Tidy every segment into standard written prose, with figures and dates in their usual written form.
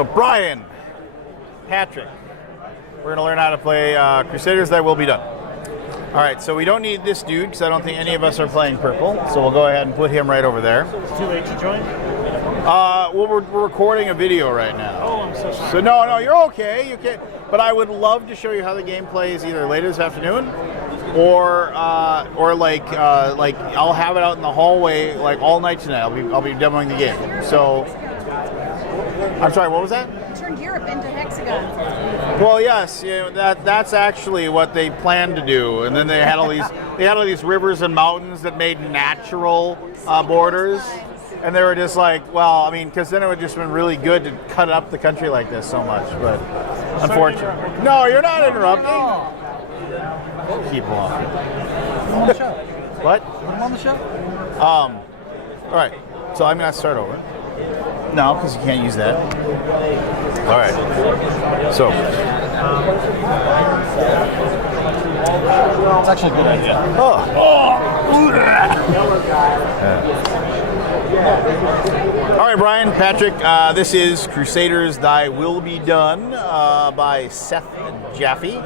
So Brian, Patrick, we're going to learn how to play Crusaders Thy Will Be Done. All right, so we don't need this dude because I don't think any of us are playing purple. So we'll go ahead and put him right over there. Too late to join? Well, we're recording a video right now. Oh, I'm so sorry. So no, you're okay. You can, but I would love to show you how the game plays either later this afternoon, or like I'll have it out in the hallway like all night tonight. I'll be demoing the game. So I'm sorry, what was that? Turned Europe into hexagons. Well, yes, that's actually what they planned to do, and then they had all these rivers and mountains that made natural borders. And they were just like, well, I mean, because then it would just been really good to cut up the country like this so much. But unfortunately, no, you're not interrupting. Keep walking. I'm on the show. What? I'm on the show. All right. So I'm gonna start over. No, because you can't use that. All right. So. It's actually a good idea. All right, Brian, Patrick, this is Crusaders Thy Will Be Done by Seth Jaffe.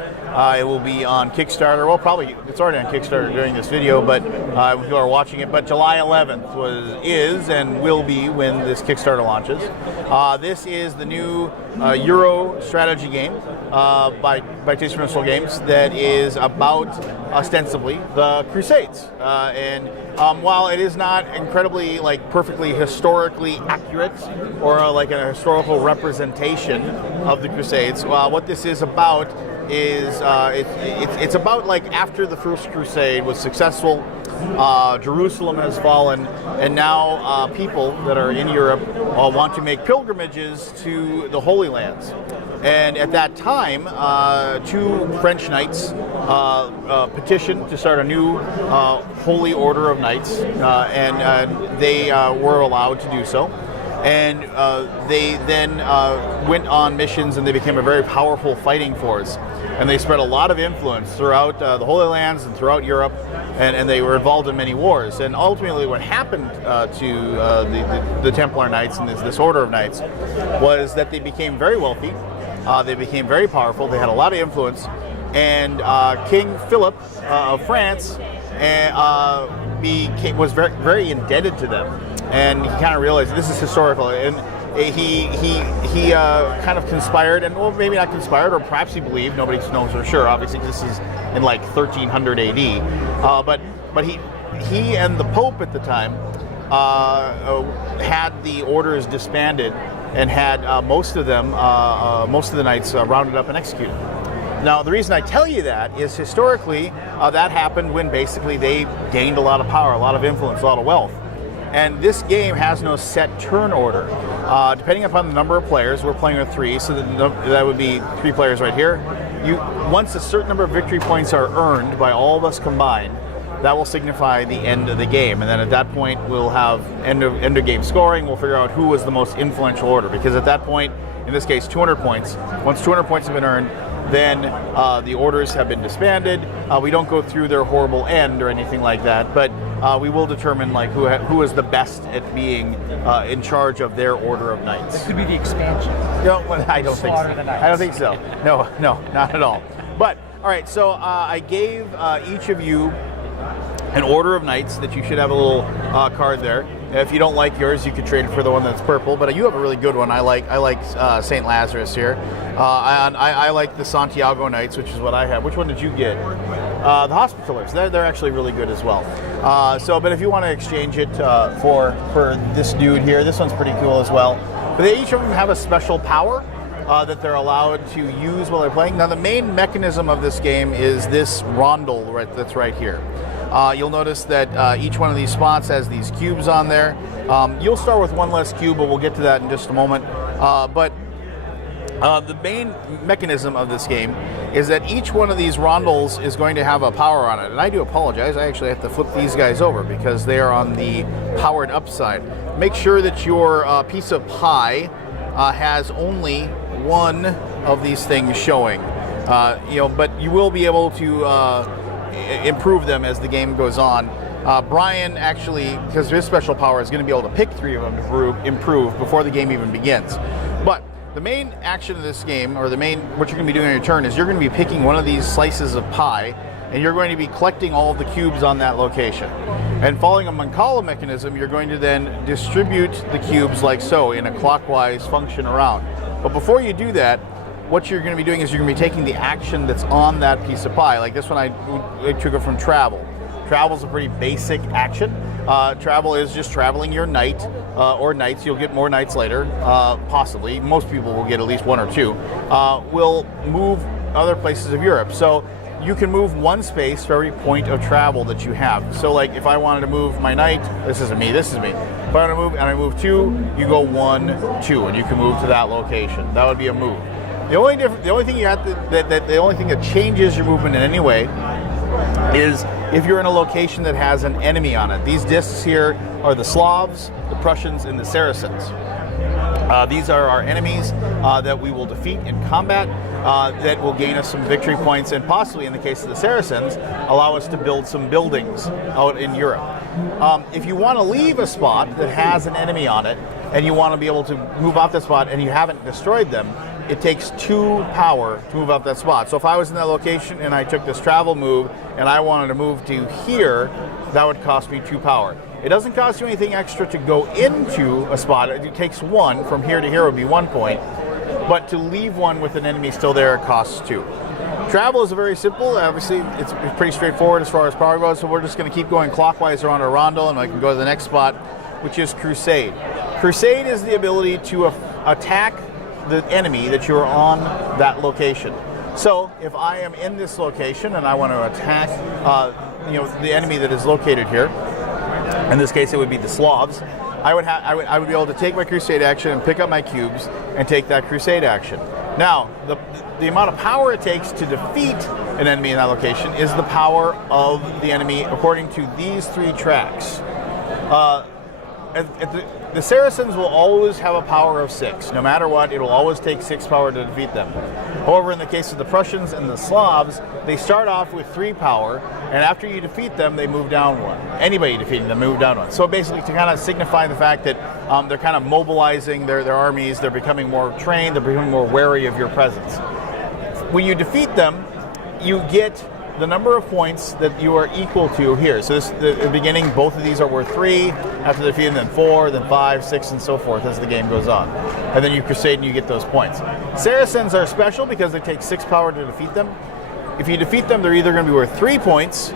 It will be on Kickstarter. Well, probably it's already on Kickstarter during this video, but if you are watching it. But July 11th is and will be when this Kickstarter launches. This is the new Euro strategy game by Taste Municipal Games that is about ostensibly the Crusades. And while it is not incredibly perfectly historically accurate or like a historical representation of the Crusades, what this is about is it's about like after the First Crusade was successful, Jerusalem has fallen, and now people that are in Europe want to make pilgrimages to the Holy Lands. And at that time, two French knights petitioned to start a new Holy Order of Knights, and they were allowed to do so. And they then went on missions, and they became a very powerful fighting force. And they spread a lot of influence throughout the Holy Lands and throughout Europe, and they were involved in many wars. And ultimately what happened to the Templar Knights and this Order of Knights was that they became very wealthy, they became very powerful, they had a lot of influence, and King Philip of France was very, very indebted to them. And he kind of realized this is historical, and he kind of conspired, and well, maybe not conspired, or perhaps he believed. Nobody knows for sure. Obviously, this is in like 1300 AD. But he and the Pope at the time had the orders disbanded and had most of the knights rounded up and executed. Now, the reason I tell you that is historically that happened when basically they gained a lot of power, a lot of influence, a lot of wealth. And this game has no set turn order. Depending upon the number of players, we're playing with 3, so that would be 3 players right here. Once a certain number of victory points are earned by all of us combined, that will signify the end of the game. And then at that point, we'll have end of game scoring. We'll figure out who was the most influential order. Because at that point, in this case, 200 points. Once 200 points have been earned, then the orders have been disbanded. We don't go through their horrible end or anything like that, but we will determine who is the best at being in charge of their order of knights. It could be the expansion. No, I don't think so. Slaughter the knights. I don't think so. No, not at all. But all right, so I gave each of you an order of knights that you should have a little card there. If you don't like yours, you could trade it for the one that's purple. But you have a really good one. I like St. Lazarus here. I like the Santiago Knights, which is what I have. Which one did you get? The Hospitallers. They're actually really good as well. But if you want to exchange it for this dude here, this one's pretty cool as well. But each of them have a special power that they're allowed to use while they're playing. Now, the main mechanism of this game is this rondel that's right here. You'll notice that each one of these spots has these cubes on there. You'll start with one less cube, but we'll get to that in just a moment. The main mechanism of this game is that each one of these rondels is going to have a power on it. And I do apologize, I actually have to flip these guys over because they are on the powered up side. Make sure that your piece of pie has only one of these things showing. But you will be able to improve them as the game goes on. Brian actually, because of his special power, is going to be able to pick 3 of them to improve before the game even begins. But the main action of this game, or what you're going to be doing on your turn, is you're going to be picking one of these slices of pie, and you're going to be collecting all of the cubes on that location. And following a Mancala mechanism, you're going to then distribute the cubes like so in a clockwise function around. But before you do that, what you're going to be doing is you're going to be taking the action that's on that piece of pie. Like this one, I took it from travel. Travel is a pretty basic action. Travel is just traveling your knight or knights. You'll get more knights later, possibly. Most people will get at least one or two. Will move other places of Europe. So you can move one space for every point of travel that you have. So like if I wanted to move my knight, this isn't me, this is me. If I want to move and I move 2, you go 1, 2, and you can move to that location. That would be a move. The only thing that changes your movement in any way is if you're in a location that has an enemy on it. These discs here are the Slavs, the Prussians, and the Saracens. These are our enemies that we will defeat in combat, that will gain us some victory points, and possibly, in the case of the Saracens, allow us to build some buildings out in Europe. If you want to leave a spot that has an enemy on it, and you want to be able to move off that spot and you haven't destroyed them, it takes 2 power to move up that spot. So if I was in that location and I took this travel move and I wanted to move to here, that would cost me 2 power. It doesn't cost you anything extra to go into a spot. It takes 1. From here to here would be 1 point. But to leave one with an enemy still there, it costs 2. Travel is very simple. Obviously, it's pretty straightforward as far as power goes. So we're just going to keep going clockwise around our rondo, and I can go to the next spot, which is Crusade. Crusade is the ability to attack the enemy that you're on that location. So if I am in this location and I want to attack the enemy that is located here, in this case it would be the Slavs, I would be able to take my Crusade action and pick up my cubes and take that Crusade action. Now, the amount of power it takes to defeat an enemy in that location is the power of the enemy according to these 3 tracks. The Saracens will always have a power of 6. No matter what, it will always take 6 power to defeat them. However, in the case of the Prussians and the Slavs, they start off with 3 power, and after you defeat them, they move down 1. Anybody defeating them move down 1. So basically, to kind of signify the fact that they're kind of mobilizing their armies, they're becoming more trained, they're becoming more wary of your presence. When you defeat them, you get the number of points that you are equal to here. So the beginning, both of these are worth 3. After defeating them, 4, then 5, 6, and so forth as the game goes on. And then you crusade and you get those points. Saracens are special because they take 6 power to defeat them. If you defeat them, they're either going to be worth 3 points,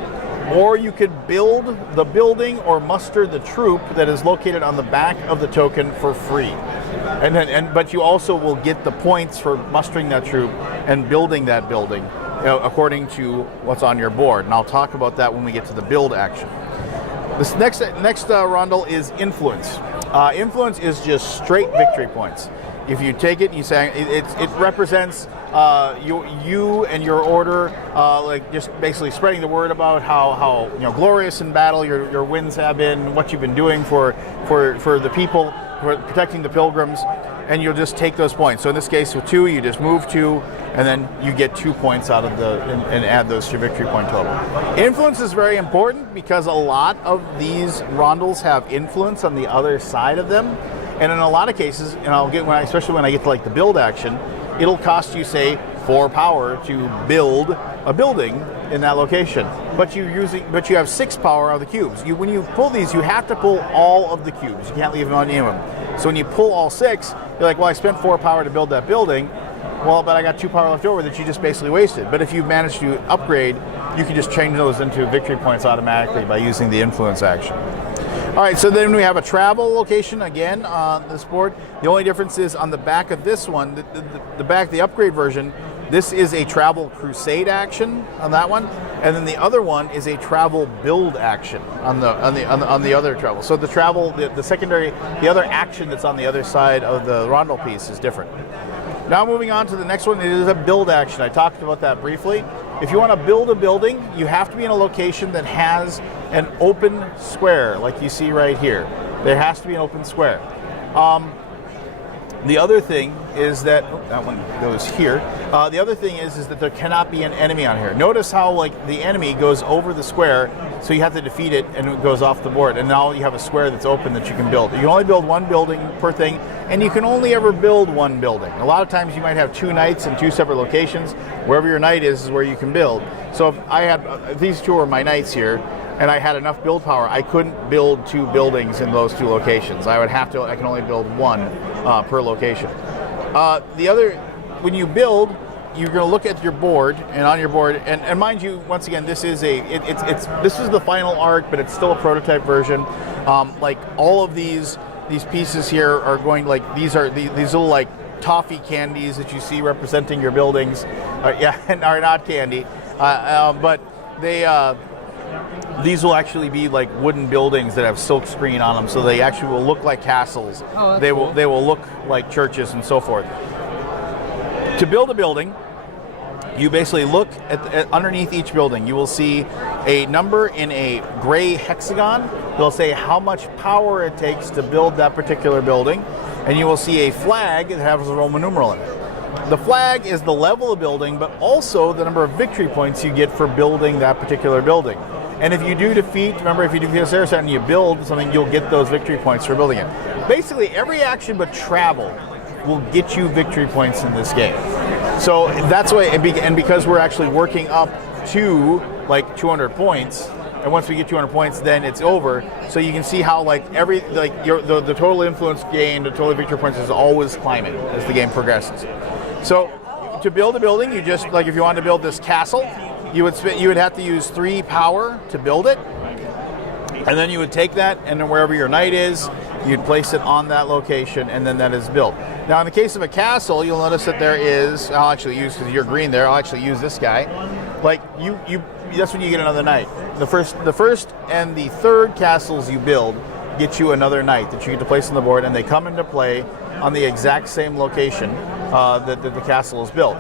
or you could build the building or muster the troop that is located on the back of the token for free. But you also will get the points for mustering that troop and building that building, according to what's on your board. And I'll talk about that when we get to the build action. This next rondel is Influence. Influence is just straight victory points. If you take it and you say it represents you and your order, like just basically spreading the word about how glorious in battle your wins have been, what you've been doing for the people, for protecting the pilgrims, and you'll just take those points. So in this case, with 2, you just move 2, and then you get 2 points out of and add those to your victory point total. Influence is very important because a lot of these rondels have influence on the other side of them, and in a lot of cases, and especially when I get to like the build action, it'll cost you, say, 4 power to build a building in that location, but you have 6 power of the cubes. When you pull these, you have to pull all of the cubes. You can't leave any of them. So when you pull all 6, you're like, well, I spent 4 power to build that building. Well, but I got 2 power left over that you just basically wasted. But if you manage to upgrade, you can just change those into victory points automatically by using the influence action. All right, so then we have a travel location again on this board. The only difference is on the back of this one, the upgrade version, this is a travel crusade action on that one, and then the other one is a travel build action on the other travel. So the travel, the other action that's on the other side of the rondel piece is different. Now moving on to the next one, it is a build action. I talked about that briefly. If you want to build a building, you have to be in a location that has an open square, like you see right here. There has to be an open square. The other thing is that that one goes here. The other thing is that there cannot be an enemy on here. Notice how like the enemy goes over the square, so you have to defeat it, and it goes off the board. And now you have a square that's open that you can build. You can only build one building per thing, and you can only ever build one building. A lot of times you might have 2 knights in 2 separate locations. Wherever your knight is where you can build. So if I had these 2 are my knights here, and I had enough build power, I couldn't build 2 buildings in those 2 locations. I can only build 1 per location. The other, when you build, you're going to look at your board, and on your board, and mind you, once again, this is this is the final arc, but it's still a prototype version. Like all of these pieces here are going like these little like toffee candies that you see representing your buildings, and are not candy, but they. These will actually be like wooden buildings that have silk screen on them, so they actually will look like castles. Oh, they cool. will look like churches and so forth. To build a building, you basically look at underneath each building. You will see a number in a gray hexagon. They'll say how much power it takes to build that particular building, and you will see a flag that has a Roman numeral in it. The flag is the level of building, but also the number of victory points you get for building that particular building. And if you do defeat, remember, if you defeat a Saracen and you build something, you'll get those victory points for building it. Basically, every action but travel will get you victory points in this game. So that's why, and because we're actually working up to like 200 points, and once we get 200 points, then it's over. So you can see how like the total influence gained, the total victory points is always climbing as the game progresses. So to build a building, you just like if you wanted to build this castle, you would have to use 3 power to build it, and then you would take that, and then wherever your knight is, you'd place it on that location, and then that is built. Now, in the case of a castle, you'll notice that there is. I'll actually use, because you're green there. I'll actually use this guy. Like you, that's when you get another knight. The first and the third castles you build get you another knight that you get to place on the board, and they come into play on the exact same location that the castle is built.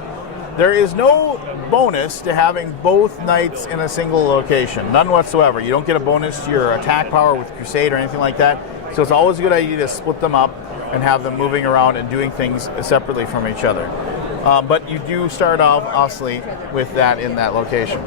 There is no bonus to having both knights in a single location, none whatsoever. You don't get a bonus to your attack power with Crusade or anything like that. So it's always a good idea to split them up and have them moving around and doing things separately from each other. But you do start off, obviously, with that in that location.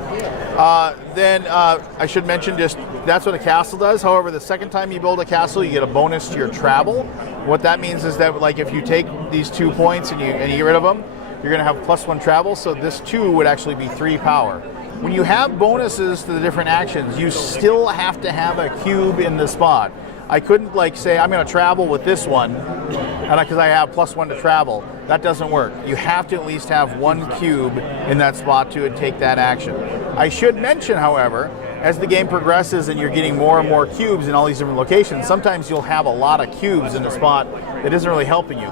Then I should mention just that's what a castle does. However, the second time you build a castle, you get a bonus to your travel. What that means is that, like, if you take these 2 points and you get rid of them, you're going to have +1 travel. So this 2 would actually be 3 power. When you have bonuses to the different actions, you still have to have a cube in the spot. I couldn't like say I'm going to travel with this one, and because I have +1 to travel. That doesn't work. You have to at least have 1 cube in that spot to take that action. I should mention, however, as the game progresses and you're getting more and more cubes in all these different locations, sometimes you'll have a lot of cubes in a spot that isn't really helping you.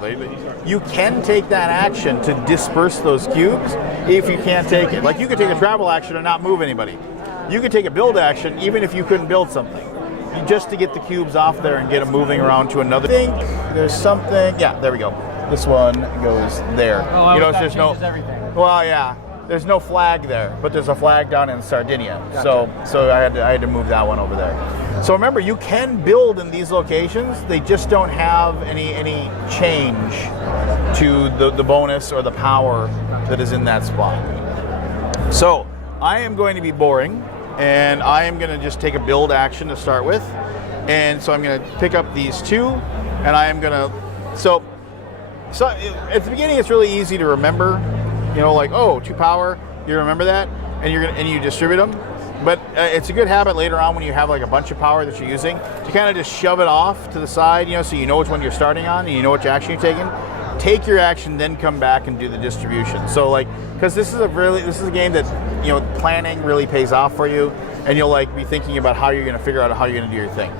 You can take that action to disperse those cubes if you can't take it. Like you could take a travel action and not move anybody. You could take a build action even if you couldn't build something, just to get the cubes off there and get them moving around to another. I think there's something. Yeah, there we go. This one goes there. Oh, you know, there's no. Everything. Well, yeah. There's no flag there, but there's a flag down in Sardinia. Gotcha. So I had to move that one over there. So remember, you can build in these locations. They just don't have any change to the bonus or the power that is in that spot. So I am going to be boring, and I am going to just take a build action to start with. And so I'm going to pick up these 2, and I am going to. So at the beginning, it's really easy to remember. You know, like, oh, 2 power, you remember that, and you distribute them. But it's a good habit later on when you have like a bunch of power that you're using to kind of just shove it off to the side, you know, so you know which one you're starting on and you know which action you're taking. Take your action, then come back and do the distribution. So like, because this is a game that, you know, planning really pays off for you, and you'll like be thinking about how you're going to figure out how you're going to do your thing.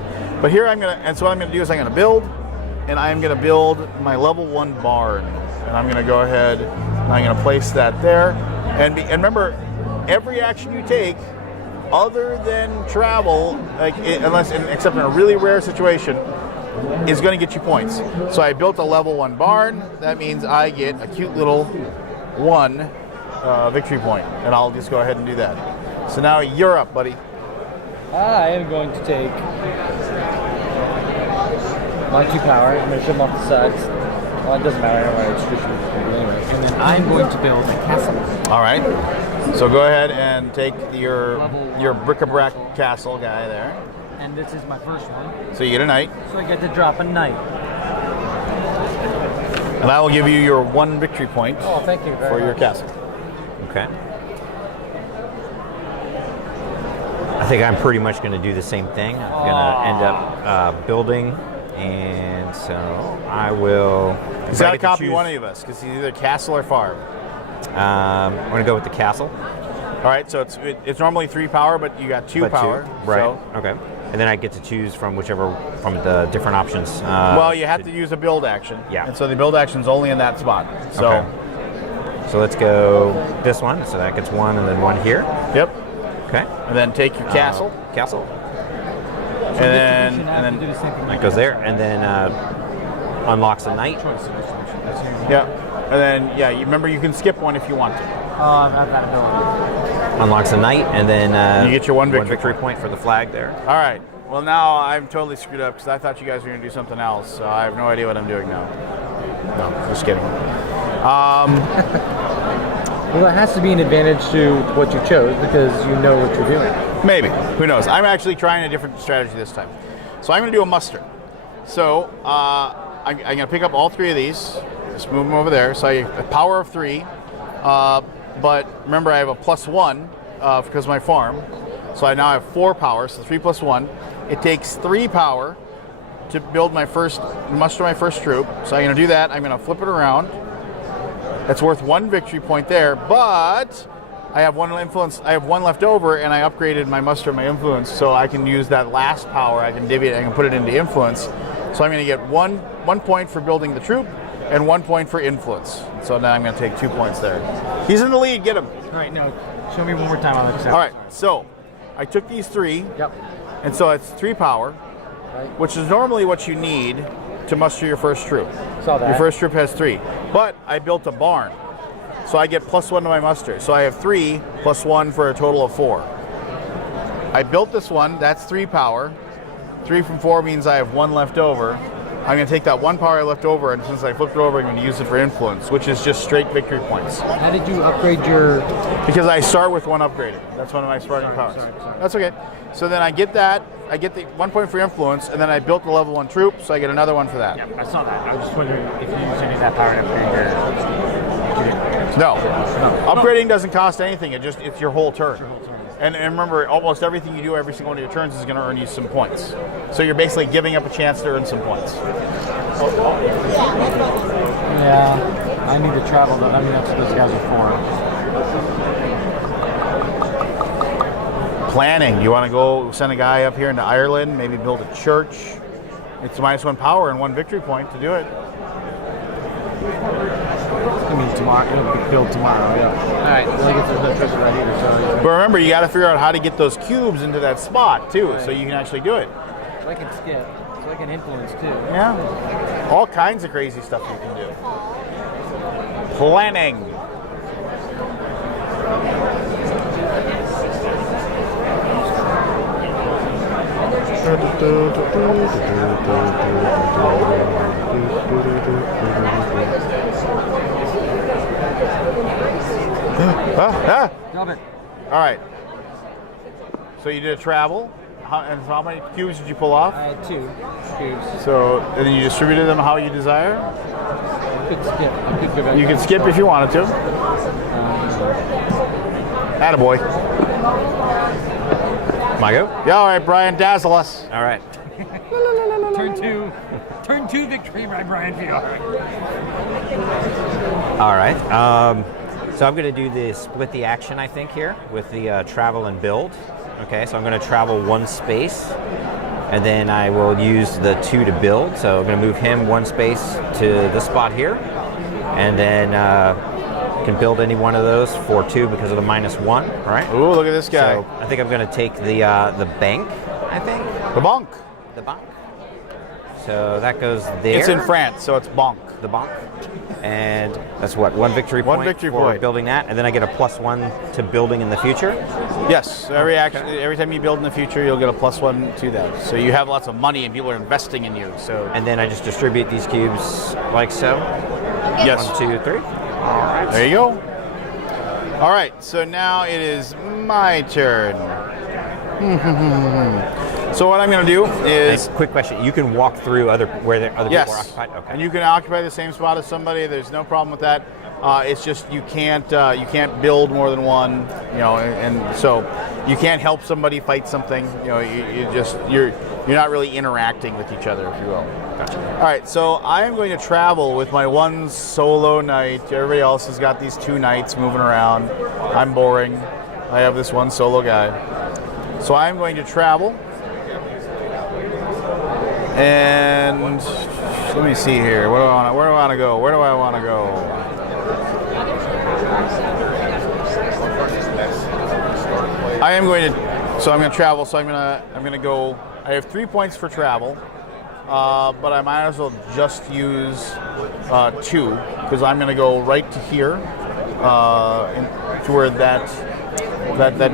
But here so what I'm going to do is I'm going to build, and I'm going to build my level 1 barn, and I'm going to go ahead. I'm going to place that there, and remember, every action you take, other than travel, except in a really rare situation, is going to get you points. So I built a level 1 barn. That means I get a cute little 1 victory point, and I'll just go ahead and do that. So now you're up, buddy. I am going to take my 2 power. I'm going to shove them off the sides. Well, it doesn't matter. I don't want to switch it anyway. And then I'm going to build a castle. All right. So go ahead and take your bric-a-brac castle guy there. And this is my first one. So you get a knight. So I get to drop a knight. And I will give you your 1 victory point Oh, thank you very for much. your castle. Okay. I think I'm pretty much going to do the same thing. I'm going to end up building, and so I will. He's got to copy one of us because he's either castle or farm. I'm going to go with the castle. All right, so it's normally 3 power, but you got 2 power. Right. So. Okay. And then I get to choose from the different options. Well, you have to use a build action. Yeah. And so the build action's only in that spot. So. Okay. So let's go this one. So that gets 1 and then 1 here. Yep. Okay. And then take your castle. Castle. And then do the same thing. That goes there, and then unlocks a knight. yeah. And then you remember you can skip one if you want to. I've got ability. Unlocks a knight, and then you get your 1 victory point for the flag there. All right. Well, now I'm totally screwed up because I thought you guys were going to do something else. So I have no idea what I'm doing now. No, just kidding. Well, it has to be an advantage to what you chose because you know what you're doing. Maybe. Who knows? I'm actually trying a different strategy this time. So I'm going to do a muster. So I'm going to pick up all 3 of these. Just move them over there. So I have a power of 3. But remember, I have a +1 because of my farm. So I now have 4 power. So 3 + 1. It takes 3 power to build muster my first troop. So I'm going to do that. I'm going to flip it around. That's worth 1 victory point there, but I have 1 influence. I have 1 left over, and I upgraded my muster and my influence, so I can use that last power. I can divvy it. I can put it into influence. So I'm going to get one point for building the troop, and 1 point for influence. So now I'm going to take 2 points there. He's in the lead. Get him. All right, no. Show me one more time on the All right. So I took these 3. Yep. And so it's 3 power, Right. which is normally what you need to muster your first troop. Saw that. Your first troop has 3. But I built a barn. So I get +1 to my muster. So I have 3 + 1 for a total of 4. I built this one. That's 3 power. 3 from 4 means I have 1 left over. I'm going to take that 1 power I left over, and since I flipped it over, I'm going to use it for influence, which is just straight victory points. How did you upgrade your... Because I start with 1 upgraded. That's one of my starting powers. Sorry. That's okay. So then I get that. I get the 1 point for influence, and then I built the level 1 troop, so I get another 1 for that. Yeah, I saw that. I was just wondering if you used any of that power to upgrade your... No. Upgrading doesn't cost anything. It's your whole turn. And remember, almost everything you do every single one of your turns is going to earn you some points. So you're basically giving up a chance to earn some points. Yeah, I need to travel though. I mean, that's what those guys are for. Planning. You want to go send a guy up here into Ireland, maybe build a church. It's -1 power and 1 victory point to do it. I mean, tomorrow. It'll be built tomorrow, yeah. All right, well, I guess there's no treasure right either, so... But remember, you got to figure out how to get those cubes into that spot, too, so you can actually do it. So I can skip. So I can influence, too. Yeah. All kinds of crazy stuff you can do. Planning. Drop it. All right. So you did a travel. And how many cubes did you pull off? I had 2 cubes. So, and then you distributed them how you desire? I could skip. I could go back You down. can skip if you wanted to. Attaboy. My go? Yeah, all right, Brian, dazzle us. All right. Turn 2. Turn 2 victory by Brian VR. All right. So I'm going to do the split the action, I think, here with the travel and build. Okay, so I'm going to travel 1 space, and then I will use the 2 to build. So I'm going to move him 1 space to this spot here, and then can build any one of those for 2 because of the -1. All right. Ooh, look at this guy. So I think I'm going to take the bank. I think The bonk. the bank. So that goes there. It's in France, so it's bonk. the bomb. And that's what, one victory One point victory for point. building that, and then I get a +1 to building in the future. Yes, so every time you build in the future, you'll get a +1 to that. So you have lots of money and people are investing in you. So And then I just distribute these cubes like so. yes, 1, 2, 3. all right, there you go. All right, so now it is my turn. So what I'm going to do is Quick question: you can walk through where other yes, people are occupied. Okay. and you can occupy the same spot as somebody. There's no problem with that. It's just you can't build more than one. You know, and so you can't help somebody fight something. You know, you're not really interacting with each other, if you will. Gotcha. All right, so I am going to travel with my one solo knight. Everybody else has got these 2 knights moving around. I'm boring. I have this one solo guy. So I'm going to travel. And let me see here. Where do I want to go? Where do I want to go? I'm going to travel. So I'm going to go. I have 3 points for travel. But I might as well just use 2 because I'm going to go right to here, to where that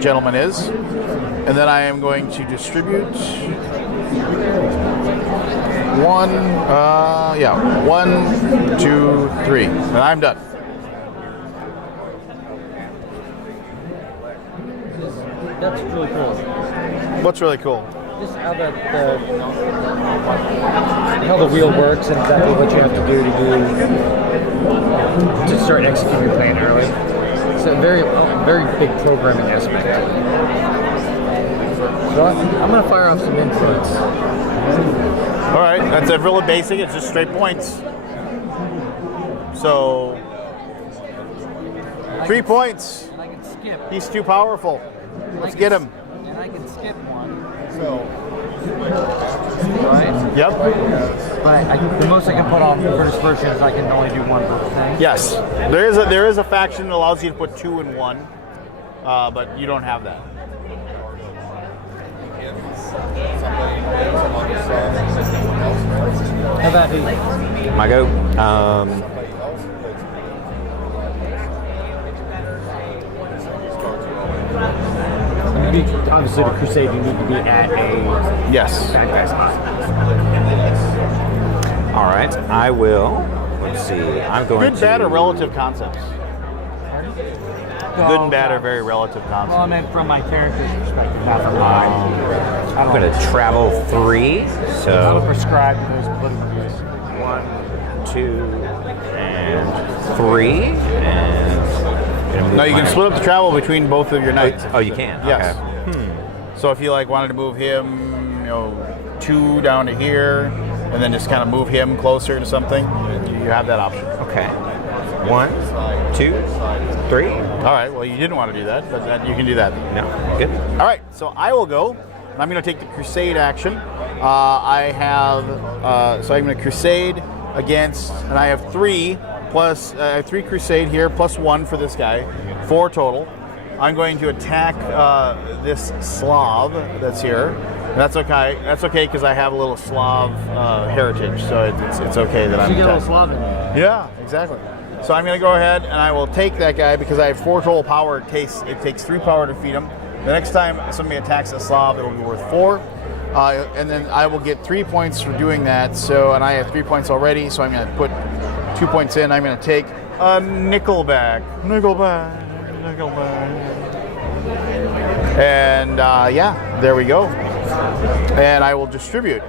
gentleman is, and then I am going to distribute 1, 2, 3, and I'm done. That's really cool. What's really cool? Just how the wheel works and exactly what you have to do to start executing your plan early. It's a very big programming aspect. So I'm going to fire off some inputs. All right, that's a really basic. It's just straight points. So 3 points. And I can skip. He's too powerful. Let's get him. And I can skip one. Right? Yep. But the most I can put on for dispersion is I can only do one per thing. Yes. There is a faction that allows you to put 2 in 1, but you don't have that. How about he? My go. Obviously, the Crusade, you need to be at a Yes. bad guy spot. All right, I will. Let's see. I'm going Good, to. bad, or relative concepts? Good and bad are very relative Well, I concepts. meant from my character's perspective, not from mine. I'm going to travel 3. I would So prescribe to those political views. 1, 2, and 3, and. No, you can split up the travel between both of your knights. Oh, you can. Yes. Okay. So if you wanted to move him, 2 down to here, and then just kind of move him closer to something, you have that option. Okay. 1, 2, 3. All right. Well, you didn't want to do that, but you can do that. No. Good. All right, so I will go. And I'm going to take the Crusade action. I have, so I'm going to Crusade against, and I have 3 plus, I have 3 Crusade here, plus 1 for this guy, 4 total. I'm going to attack this Slav that's here. And that's okay. That's okay because I have a little Slav heritage, so it's okay that I'm You get a little attacking. Slavic. Yeah, exactly. So I'm going to go ahead and I will take that guy because I have 4 total power. It takes 3 power to defeat him. The next time somebody attacks a Slav, it will be worth 4. And then I will get 3 points for doing that. So, and I have 3 points already, so I'm going to put 2 points in. I'm going to take a Nickelback. And yeah, there we go. And I will distribute.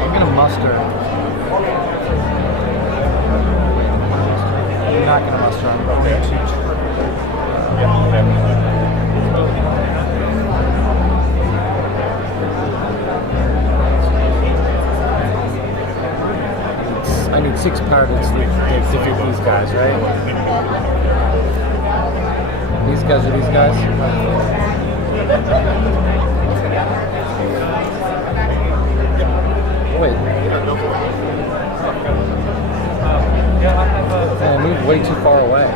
I'm gonna muster. I'm not gonna muster. I'm going to. I need 6 power to defeat these guys, right? These guys are these guys. way too far away.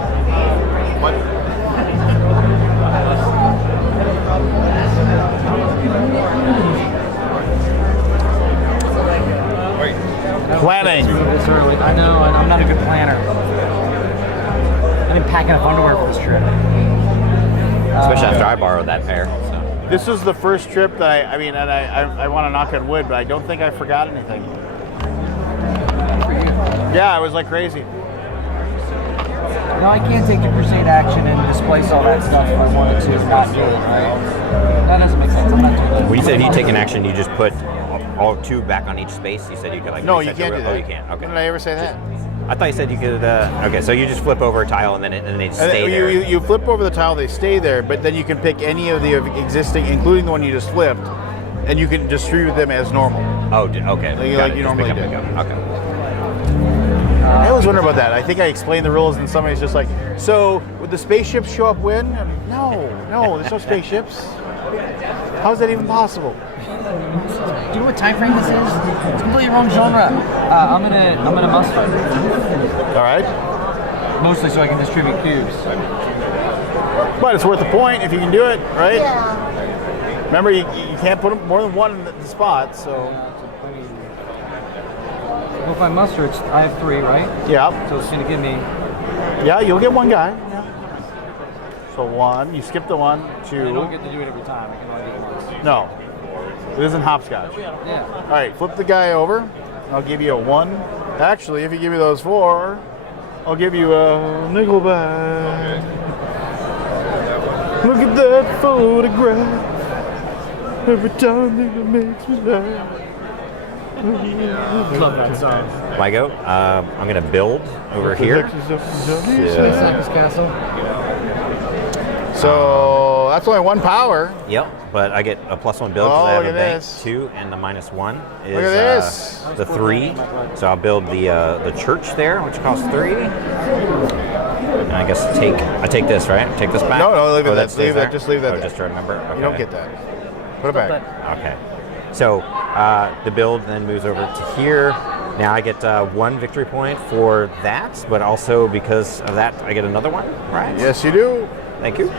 Planning. This early. I know, I'm not a good planner. I've been packing up underwear for this trip. Especially after I borrowed that pair. So. This was the first trip that I mean, and I want to knock on wood, but I don't think I forgot anything. Yeah, it was like crazy. No, I can't take the crusade action and displace all that stuff if I wanted to, not do it, right? That doesn't make sense. I'm not doing that. When you said if you take an action, you just put all two back on each space. You said you could like. No, you reset can't the do row. that. Oh, you can't. Okay. When did I ever say that? I thought you said you could. Okay, so you just flip over a tile and then they stay there. You flip over the tile, they stay there, but then you can pick any of the existing, including the one you just flipped, and you can distribute them as normal. Oh, okay. Like Got you it. Just normally pick up, do. pick up. Okay. I always wonder about that. I think I explained the rules, and somebody's just like, "So would the spaceships show up when?" No, there's no spaceships. How is that even possible? Do you know what time frame this is? It's completely wrong genre. I'm gonna mustard. All right, Mostly so I can distribute cubes. but it's worth a point if you can do it, right? Yeah. Remember, you can't put more than one in the spot, so. Well, if I muster, I have 3, right? Yeah. So it's gonna give me. Yeah, you'll get one guy. Yeah. So 1, you skip the 1, 2. I don't get to do it every time. I can only do it once. No, it isn't hopscotch. Yeah. All right, flip the guy over. I'll give you a 1. Actually, if you give me those 4, I'll give you a nickel back. Look at that photograph. Every time it makes me laugh. Love that song. I go. I'm gonna build over here. Circus Castle. So that's only 1 power. Yep, but I get a +1 build because Oh, I have look a at bank this. 2, and the -1 is Look at this. The 3. So I'll build the church there, which costs 3. And I guess I take this, right? Take this back. No, leave it. Oh, That, stays leave there? that. Just leave that. Oh, there. just to remember. Okay. You don't get that. Put it back. Okay. So the build then moves over to here. Now I get 1 victory point for that, but also because of that, I get another one, right? Yes, you do. Thank you.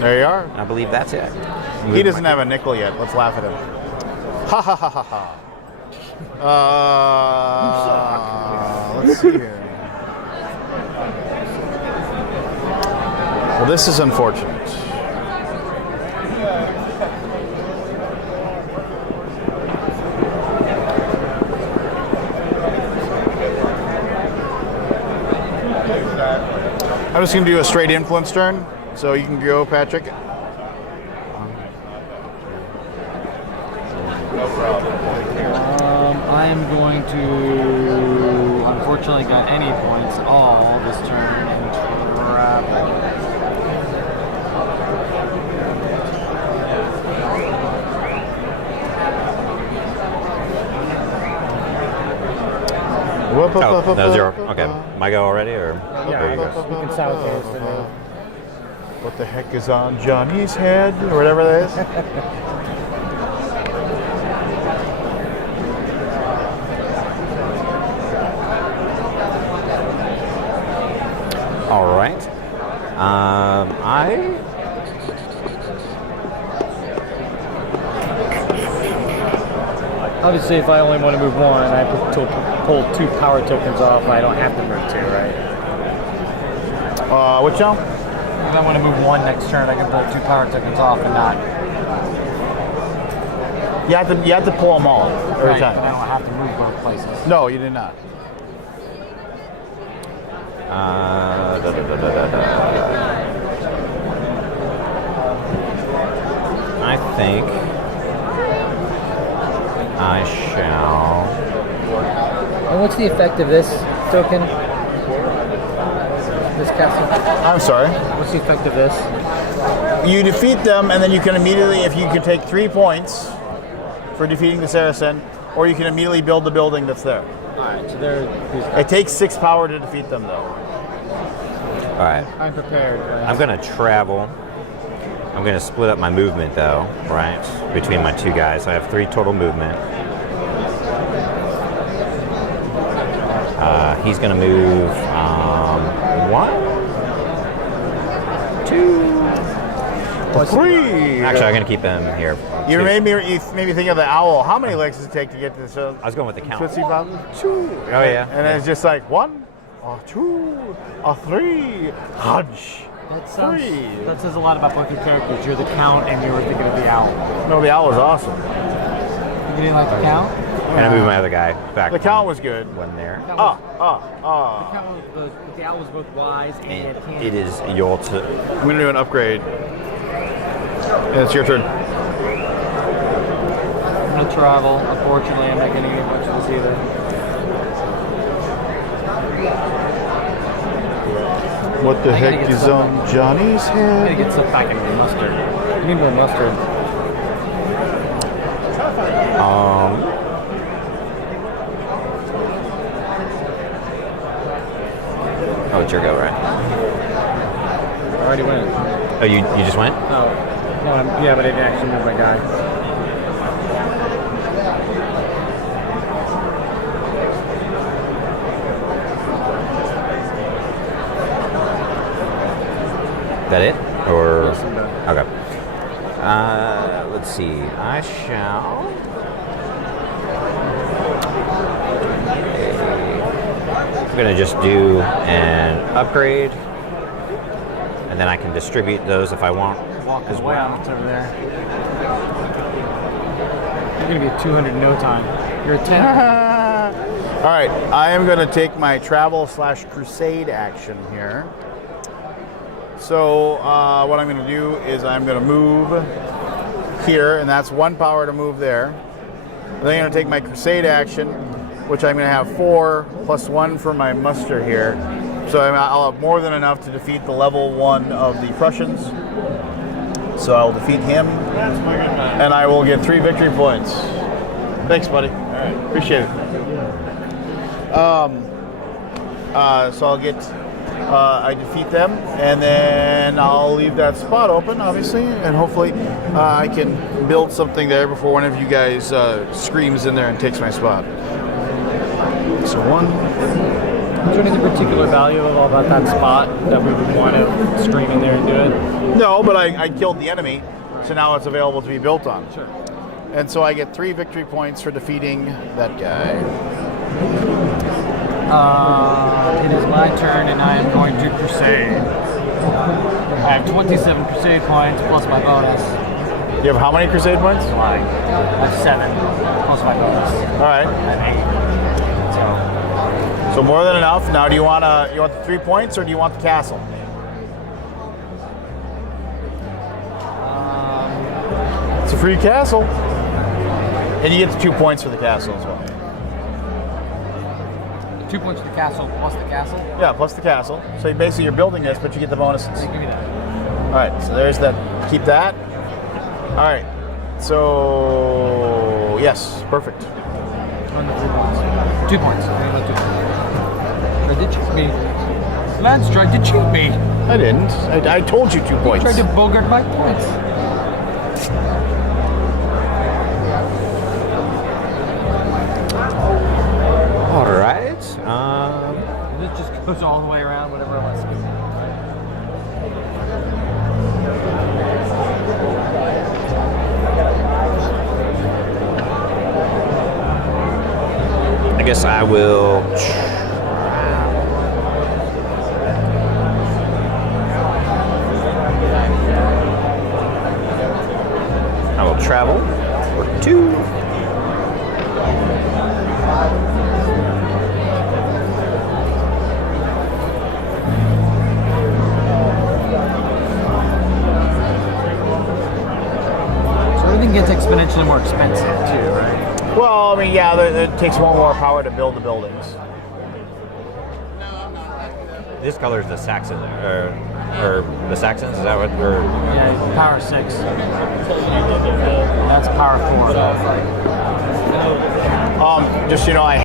There you are. I believe that's it. He doesn't have a nickel yet. Let's laugh at him. Ha ha ha ha ha. Let's see here. Well, this is unfortunate. I'm just going to do a straight influence turn, so you can go, Patrick. I'm going to, unfortunately, get any points at all this turn and travel. Oh, that was your. Okay. My go already, or there you go. You can simultaneous to me. What the heck is on Johnny's head, or whatever that is? All right. Obviously, if I only want to move 1, I pull 2 power tokens off, I don't have to move 2, right? Which now? If I want to move 1 next turn, I can pull 2 power tokens off and not. You have to pull them all every Right, but I time. don't have to move both places. No, you did not. I think I shall. And what's the effect of this token? This castle? I'm sorry. What's the effect of this? You defeat them, and then you can immediately, if you can take 3 points for defeating the Saracen, or you can immediately build the building that's there. Alright, so they're. It takes 6 power to defeat them, though. All right. I'm prepared. I'm gonna travel. I'm gonna split up my movement though, right? Between my 2 guys. I have 3 total movement. He's going to move 1, 2, 3. Actually, I'm going to keep him here. You 2. made me think of the owl. How many legs does it take to get to this? I was going with the count. Tootsie Pop? 2. Oh, yeah. And then it's just like 1, 2, 3, hunch. That 3. says a lot about both your characters. You're the count, and you were thinking of the owl. No, the owl was awesome. You didn't like the count? I'm going to move my other guy back. The count was good. One there. The owl was both wise and And it is your turn. I'm going to do an upgrade. And it's your turn. I'm going to travel. Unfortunately, I'm not going to get much of this either. What the I gotta heck get is some- on Johnny's I'm going head? to get stuff back into the mustard. I need more mustard. Oh, it's your go, right? I already went. Oh, you just went? Oh. No, yeah, but I didn't actually move my guy. That it? Or Yes, I'm done. okay. Let's see. I shall. I'm gonna just do an upgrade, and then I can distribute those if I want. Walk as his way well. out over there. You're going to be at 200 in no time. You're at 10. All right, I am going to take my travel/crusade action here. So what I'm going to do is I'm going to move here, and that's 1 power to move there. Then I'm going to take my crusade action, which I'm going to have 4 + 1 for my muster here. So I'll have more than enough to defeat the level 1 of the Prussians. So I'll defeat him, and I will get 3 victory points. Thanks, buddy. All right, appreciate it. So I'll get, I defeat them, and then I'll leave that spot open, obviously, and hopefully I can build something there before one of you guys screams in there and takes my spot. So 1. Is there anything particular valuable about that spot that we would want to scream in there and do it? No, but I killed the enemy, so now it's available to be built on. Sure. And so I get 3 victory points for defeating that guy. It is my turn, and I am going to crusade. I have 27 crusade points plus my bonus. You have how many crusade points? I have 7 plus my bonus. All right. I have 8. So more than enough. Now, you want the 3 points, or do you want the castle? It's a free castle, and you get the 2 points for the castle as well. 2 points to the castle plus the castle. Yeah, plus the castle. So basically, you're building this, but you get the bonuses. Give me that. All right. So there's that. Keep that. All right. So yes, perfect. 2 points. I got 2 points. Tried to cheat me. Lance tried to cheat me. I didn't. I told you 2 points. Tried to bogart my points. All right. This just goes all the way around, whatever I want to do. I guess I will. I will travel for 2. So everything gets exponentially more expensive too, right? Well, I mean, yeah, it takes 1 more power to build the buildings. This color is the Saxon, or the Saxons. Is that what? Or Yeah, power 6. That's power 4. Just so you know, I